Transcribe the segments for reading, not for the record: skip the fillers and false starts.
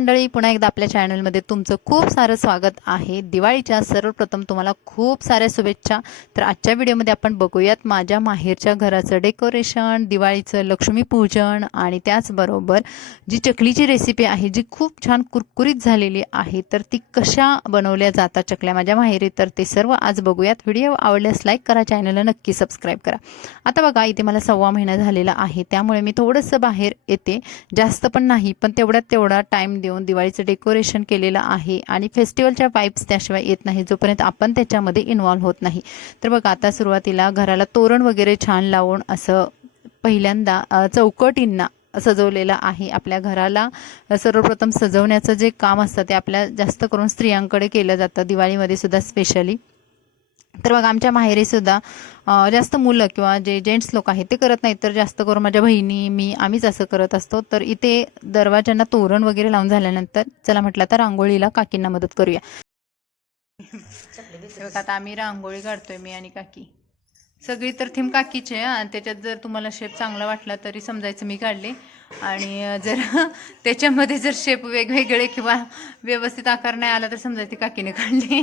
मंडळी, पुन्हा एकदा आपल्या चॅनलमध्ये तुमचं खूप सारं स्वागत आहे। दिवाळीच्या सर्वप्रथम तुम्हाला खूप साऱ्या शुभेच्छा। तर आजच्या व्हिडिओमध्ये आपण बघूयात माझ्या माहेरच्या घराचं डेकोरेशन, दिवाळीचं लक्ष्मीपूजन आणि त्याचबरोबर जी चकलीची रेसिपी आहे जी खूप छान कुरकुरीत झालेली आहे, तर ती कशा बनवल्या जातात चकल्या माझ्या माहेरी, तर ते सर्व आज बघूयात। व्हिडिओ आवडल्यास लाईक करा, चॅनलला नक्की सबस्क्राईब करा। आता बघा, इथे मला 1.25 महिना झालेला आहे, त्यामुळे मी थोडंसं बाहेर येते, जास्त पण नाही, पण तेवढा टाइम देऊन दिवाळीचं डेकोरेशन केलेलं आहे आणि फेस्टिवलच्या वाइब्स त्याशिवाय येत नाही जोपर्यंत आपण त्याच्यामध्ये इन्व्हॉल्व होत नाही। तर बघा, आता सुरुवातीला घराला तोरण वगैरे छान लावून असं पहिल्यांदा चौकटींना सजवलेलं आहे। आपल्या घराला सर्वप्रथम सजवण्याचं जे काम असतं ते आपल्या जास्त करून स्त्रियांकडे केलं जातं, दिवाळीमध्ये सुद्धा स्पेशली। तर बघा, आमच्या माहेरी सुद्धा जास्त मुलं किंवा जे जेंट्स लोक आहेत ते करत नाहीत, तर जास्त करून माझ्या बहिणी मी आम्हीच असं करत असतो। तर इथे दरवाजांना तोरण वगैरे लावून झाल्यानंतर चला म्हटलं तर रांगोळीला काकींना मदत करूया। आता आम्ही रांगोळी काढतोय, मी आणि काकी। सगळी तर थीम काकीचे आहे, त्याच्यात जर तुम्हाला शेप चांगला वाटला तरी समजायचं मी काढले, आणि जर त्याच्यामध्ये जर शेप वेगवेगळे किंवा व्यवस्थित आकार नाही आला तर समजायचं काकीने काढले।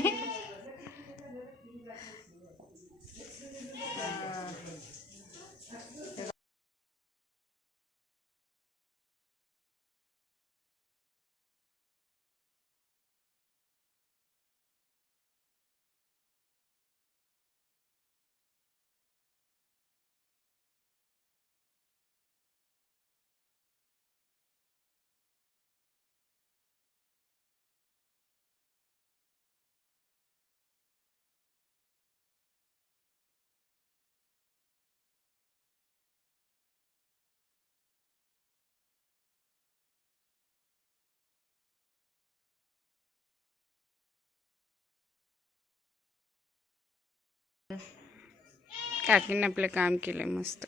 काकीने आपलं काम केलंय मस्त।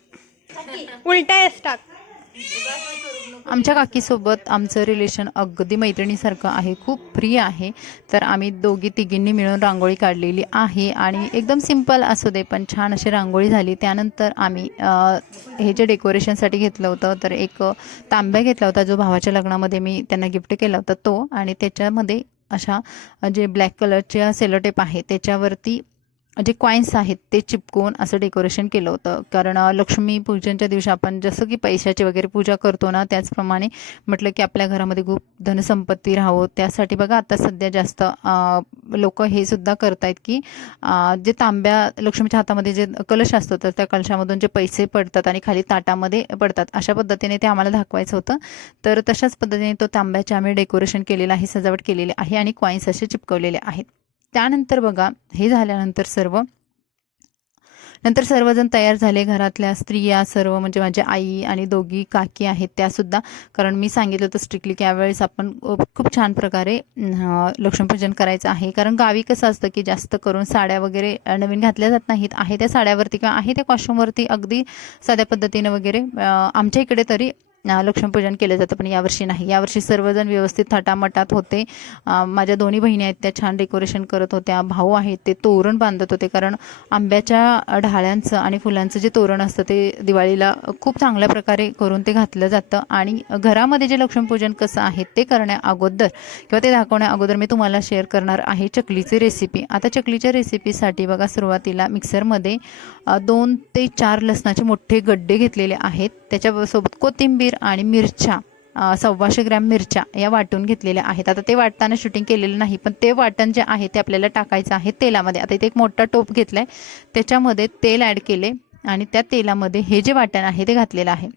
उलटा टाक। आमच्या काकीसोबत आमचं रिलेशन अगदी मैत्रिणीसारखं आहे, खूप फ्री आहे। तर आम्ही दोघी तिघींनी मिळून रांगोळी काढलेली आहे आणि एकदम सिंपल असू दे पण छान अशी रांगोळी झाली। त्यानंतर आम्ही हे जे डेकोरेशनसाठी घेतलं होतं, तर एक तांब्या घेतला होता जो भावाच्या लग्नामध्ये मी त्यांना गिफ्ट केला होता तो, आणि त्याच्यामध्ये अशा जे ब्लॅक कलरच्या सेलोटेप आहे त्याच्यावरती जे कॉईन्स आहेत ते चिपकवून असं डेकोरेशन केलं होतं। कारण लक्ष्मी पूजनच्या दिवशी आपण जसं की पैशाची वगैरे पूजा करतो ना, त्याचप्रमाणे म्हटलं की आपल्या घरामध्ये खूप धनसंपत्ती राहावं, त्यासाठी बघा आता सध्या जास्त लोक हे सुद्धा करतायत की जे तांब्या लक्ष्मीच्या हातामध्ये जे कलश असतो तर त्या कलशामधून जे पैसे पडतात आणि खाली ताटामध्ये पडतात, अशा पद्धतीने ते आम्हाला दाखवायचं होतं। तर तशाच पद्धतीने तो तांब्याचे आम्ही डेकोरेशन केलेलं आहे, सजावट केलेली आहे आणि कॉईन्स असे चिपकवलेले आहेत। त्यानंतर बघा, हे झाल्यानंतर सर्वजण तयार झाले, घरातल्या स्त्रिया सर्व, म्हणजे माझी आई आणि दोघी काकी आहेत त्यासुद्धा। कारण मी सांगितलं होतं स्ट्रिक्टली की यावेळेस आपण खूप छान प्रकारे लक्ष्मीपूजन करायचं आहे। कारण गावी कसं असतं की जास्त करून साड्या वगैरे नवीन घातल्या जात नाहीत, आहे त्या साड्यावरती किंवा आहे त्या कॉस्ट्युमवरती अगदी साध्या पद्धतीनं वगैरे आमच्या इकडे तरी लक्ष्मीपूजन केलं जातं, पण यावर्षी नाही। यावर्षी सर्वजण व्यवस्थित थाटामाटात होते। माझ्या दोन्ही बहिणी आहेत त्या छान डेकोरेशन करत होत्या, भाऊ आहेत ते तोरण बांधत होते। कारण आंब्याच्या ढाळ्यांचं आणि फुलांचं जे तोरण असतं ते दिवाळीला खूप चांगल्या प्रकारे करून ते घातलं जातं। आणि घरामध्ये जे लक्ष्मीपूजन कसं आहे ते करण्या अगोदर किंवा ते दाखवण्या अगोदर मी तुम्हाला शेअर करणार आहे चकलीची रेसिपी। आता चकलीच्या रेसिपीसाठी बघा, सुरुवातीला मिक्सरमध्ये 2 ते 4 लसणाचे मोठे गड्डे घेतलेले आहेत, त्याच्यासोबत कोथिंबीर आणि मिरच्या 125 ग्रॅम मिरच्या या वाटून घेतलेल्या आहेत। आता ते वाटताना शूटिंग केलेलं नाही, पण ते वाटण जे आहे ते आपल्याला टाकायचं आहे तेलामध्ये। आता इथे एक मोठा टोप घेतलाय, त्याच्यामध्ये तेल ॲड केले आणि त्या तेलामध्ये हे जे वाटण आहे ते घातलेलं आहे।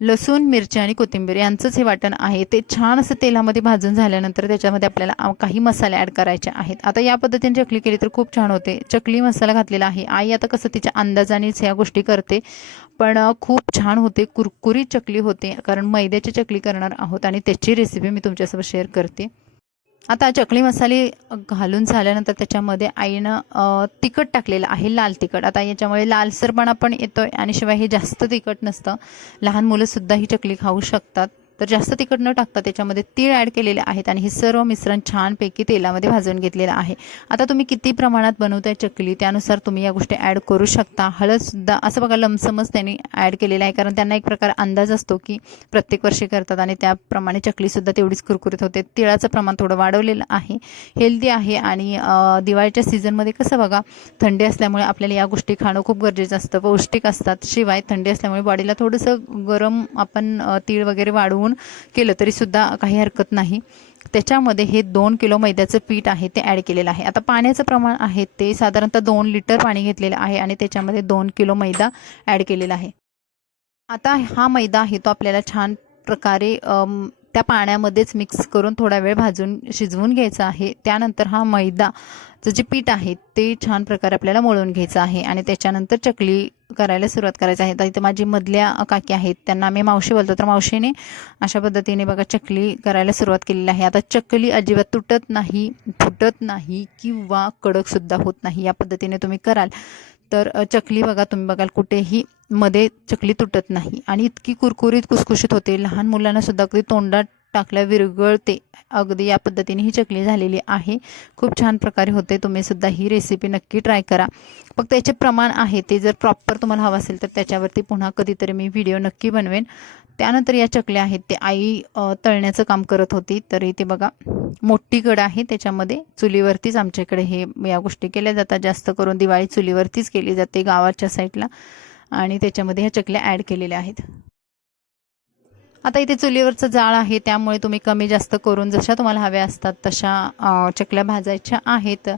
लसूण, मिरची आणि कोथिंबीर यांचंच हे वाटण आहे, ते छान असं तेलामध्ये भाजून झाल्यानंतर त्याच्यामध्ये आपल्याला काही मसाले ॲड करायचे आहेत। आता या पद्धतीने चकली केली तर खूप छान होते। चकली मसाला घातलेला आहे, आई आता कसं तिच्या अंदाजानेच ह्या गोष्टी करते, पण खूप छान होते, कुरकुरीत चकली होते। कारण मैद्याची चकली करणार आहोत आणि त्याची रेसिपी मी तुमच्यासोबत शेअर करते। आता चकली मसाले घालून झाल्यानंतर त्याच्यामध्ये आईनं तिखट टाकलेलं आहे, लाल तिखट। आता याच्यामुळे लालसरपणा पण येतोय आणि शिवाय हे जास्त तिखट नसतं, लहान मुलंसुद्धा ही चकली खाऊ शकतात। तर जास्त तिखट न टाकता त्याच्यामध्ये तीळ ॲड केलेले आहेत आणि हे सर्व मिश्रण छानपैकी तेलामध्ये भाजून घेतलेलं आहे. आता तुम्ही किती प्रमाणात बनवताय चकली त्यानुसार तुम्ही या गोष्टी ॲड करू शकता. हळदसुद्धा असं बघा लमसमच त्यांनी ॲड केलेलं आहे, कारण त्यांना एक प्रकार अंदाज असतो की प्रत्येक वर्षी करतात आणि त्याप्रमाणे चकलीसुद्धा तेवढीच कुरकुरीत होते. तिळाचं प्रमाण थोडं वाढवलेलं आहे, हेल्दी आहे आणि दिवाळीच्या सीझनमध्ये कसं बघा थंडी असल्यामुळे आपल्याला या गोष्टी खाणं खूप गरजेचं असतं, पौष्टिक असतात. शिवाय थंडी असल्यामुळे बॉडीला थोडंसं गरम आपण तीळ वगैरे वाढवून केलं तरीसुद्धा काही हरकत नाही. त्याच्यामध्ये हे 2 किलो मैद्याचं पीठ आहे ते ॲड केलेलं आहे. आता पाण्याचं प्रमाण आहे ते साधारणतः 2 लिटर पाणी घेतलेलं आहे आणि त्याच्यामध्ये 2 किलो मैदा ॲड केलेला आहे. आता हा मैदा आहे तो आपल्याला छान प्रकारे त्या पाण्यामध्येच मिक्स करून थोडा वेळ भाजून शिजवून घ्यायचा आहे. त्यानंतर हा मैदाचं जे पीठ आहे ते छान प्रकारे आपल्याला मळून घ्यायचं आहे आणि त्याच्यानंतर चकली करायला सुरुवात करायची आहे. तर इथं माझी मधल्या काकी आहेत, त्यांना आम्ही मावशी बोलतो, तर मावशीने अशा पद्धतीने बघा चकली करायला सुरुवात केलेली आहे. आता चकली अजिबात तुटत नाही, फुटत नाही किंवा कडकसुद्धा होत नाही. या पद्धतीने तुम्ही कराल तर चकली बघा तुम्ही बघाल कुठेही मध्ये चकली तुटत नाही आणि इतकी कुरकुरीत कुसकुशीत होते. लहान मुलांना सुद्धा अगदी तोंडात टाकल्या विरघळते. अगदी या पद्धतीने ही चकली झालेली आहे. खूप छान प्रकारे होते. तुम्ही सुद्धा ही रेसिपी नक्की ट्राय करा. फक्त याचे प्रमाण आहे ते जर प्रॉपर तुम्हाला हवं असेल तर त्याच्यावरती पुन्हा कधीतरी मी व्हिडिओ नक्की बनवेन. त्यानंतर या चकल्या आहेत ते आई तळण्याचं काम करत होती. तर इथे बघा मोठी कढ आहे, त्याच्यामध्ये चुलीवरतीच आमच्याकडे हे या गोष्टी केल्या जातात. जास्त करून दिवाळी चुलीवरतीच केली जाते गावाच्या साईडला आणि त्याच्यामध्ये ह्या चकल्या ॲड केलेल्या आहेत. आता इथे चुलीवरचं जाळ आहे त्यामुळे तुम्ही कमी जास्त करून जशा तुम्हाला हव्या असतात तशा चकल्या भाजायच्या आहेत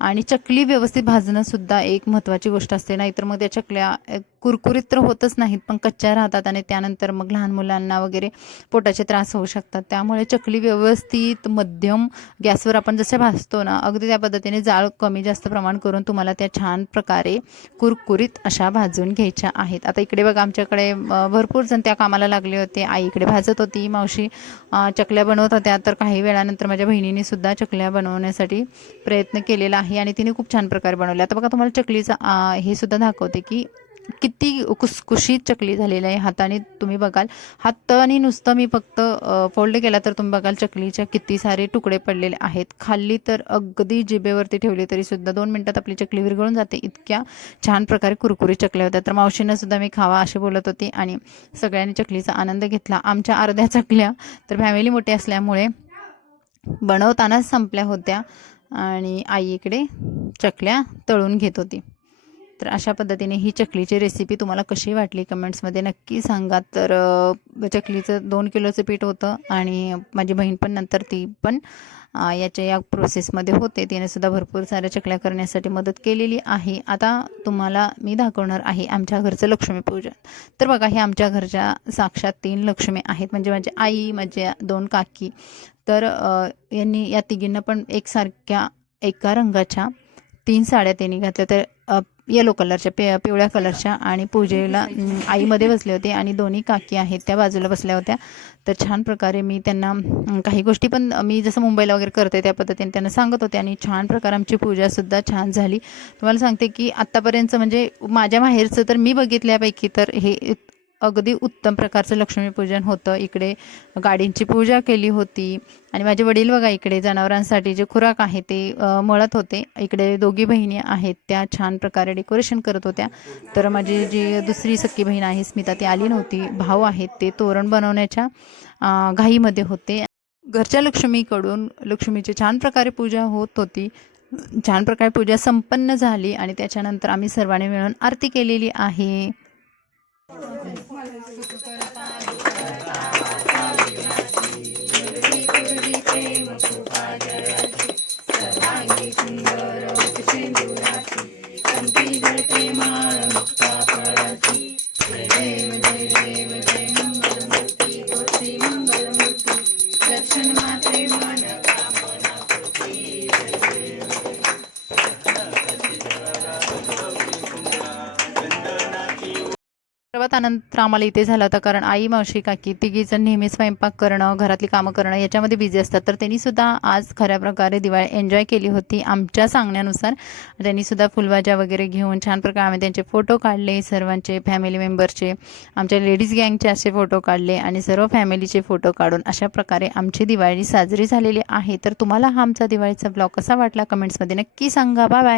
आणि चकली व्यवस्थित भाजणं सुद्धा एक महत्त्वाची गोष्ट असते. नाहीतर मग त्या चकल्या कुरकुरीत तर होतच नाहीत पण कच्च्या राहतात आणि त्यानंतर मग लहान मुलांना वगैरे पोटाचे त्रास होऊ शकतात. त्यामुळे चकली व्यवस्थित मध्यम गॅसवर आपण जसं भाजतो ना अगदी त्या पद्धतीने जाळ कमी जास्त प्रमाण करून तुम्हाला त्या छान प्रकारे कुरकुरीत अशा भाजून घ्यायच्या आहेत. आता इकडे बघा आमच्याकडे भरपूर जण त्या कामाला लागले होते. आई इकडे भाजत होती, मावशी चकल्या बनवत होत्या. तर काही वेळानंतर माझ्या बहिणीने सुद्धा चकल्या बनवण्यासाठी प्रयत्न केलेला आहे आणि तिने खूप छान प्रकारे बनवल्या. आता बघा तुम्हाला चकलीचा हे सुद्धा दाखवते की किती कुसकुशीत चकली झालेली आहे. हाताने तुम्ही बघाल, हाताने नुसतं मी फक्त फोल्ड केला तर तुम्ही बघाल चकलीच्या किती सारे तुकडे पडलेले आहेत. खाल्ली तर अगदी जिभेवरती ठेवली तरी सुद्धा 2 मिनिटात आपली चकली विरघळून जाते. इतक्या छान प्रकारे कुरकुरीत चकल्या होत्या. तर मावशीनं सुद्धा मी खावा असे बोलत होती आणि सगळ्यांनी चकलीचा आनंद घेतला. आमच्या अर्ध्या चकल्या तर फॅमिली मोठी असल्यामुळे बनवतानाच संपल्या होत्या आणि आई इकडे चकल्या तळून घेत होती. तर अशा पद्धतीने ही चकलीची रेसिपी तुम्हाला कशी वाटली कमेंट्समध्ये नक्की सांगा. तर चकलीचं 2 किलोचं पीठ होतं आणि माझी बहीण पण नंतर ती पण या प्रोसेसमध्ये होते. तिने सुद्धा भरपूर साऱ्या चकल्या करण्यासाठी मदत केलेली आहे. आता तुम्हाला मी दाखवणार आहे आमच्या घरचं लक्ष्मीपूजन. तर बघा हे आमच्या घरच्या साक्षात 3 लक्ष्मी आहेत, म्हणजे माझी आई, माझ्या 2 काकी. तर यांनी या तिघींना पण एकसारख्या एका रंगाच्या 3 साड्या त्यांनी घातल्या. तर येलो कलरच्या पिवळ्या कलरच्या आणि पूजेला आईमध्ये बसले होते आणि दोन्ही काकी आहेत त्या बाजूला बसल्या होत्या. तर छान प्रकारे मी त्यांना काही गोष्टी पण मी जसं मुंबईला वगैरे करते त्या पद्धतीने त्यांना सांगत होते आणि छान प्रकारे आमची पूजासुद्धा छान झाली. तुम्हाला सांगते की आत्तापर्यंत म्हणजे माझ्या माहेरचं तर मी बघितल्यापैकी तर हे अगदी उत्तम प्रकारचं लक्ष्मीपूजन होतं. इकडे गाडींची पूजा केली होती आणि माझे वडील बघा इकडे जनावरांसाठी जे खुराक आहे ते मळत होते. इकडे दोघी बहिणी आहेत त्या छान प्रकारे डेकोरेशन करत होत्या. तर माझी जी दुसरी सख्खी बहीण आहे स्मिता ती आली नव्हती. भाऊ आहेत ते तोरण बनवण्याच्या घाईमध्ये होते. घरच्या लक्ष्मीकडून लक्ष्मीची छान प्रकारे पूजा होत होती. छान प्रकारे पूजा संपन्न झाली आणि त्याच्यानंतर आम्ही सर्वांनी मिळून आरती केलेली आहे. सर्वात आनंद तर आम्हाला इथे झाला होता, कारण आई, मावशी, काकी तिघीजण नेहमी स्वयंपाक करणं, घरातली कामं करणं याच्यामध्ये बिझी असतात. तर त्यांनीसुद्धा आज खऱ्या प्रकारे दिवाळी एन्जॉय केली होती आमच्या सांगण्यानुसार. त्यांनीसुद्धा फुलभाज्या वगैरे घेऊन छान प्रकारे आम्ही त्यांचे फोटो काढले, सर्वांचे फॅमिली मेंबरचे, आमच्या लेडीज गँगचे असे फोटो काढले आणि सर्व फॅमिलीचे फोटो काढून अशा प्रकारे आमची दिवाळी साजरी झालेली आहे. तर तुम्हाला हा आमचा दिवाळीचा ब्लॉग कसा वाटला कमेंट्समध्ये नक्की सांगा. Bye bye.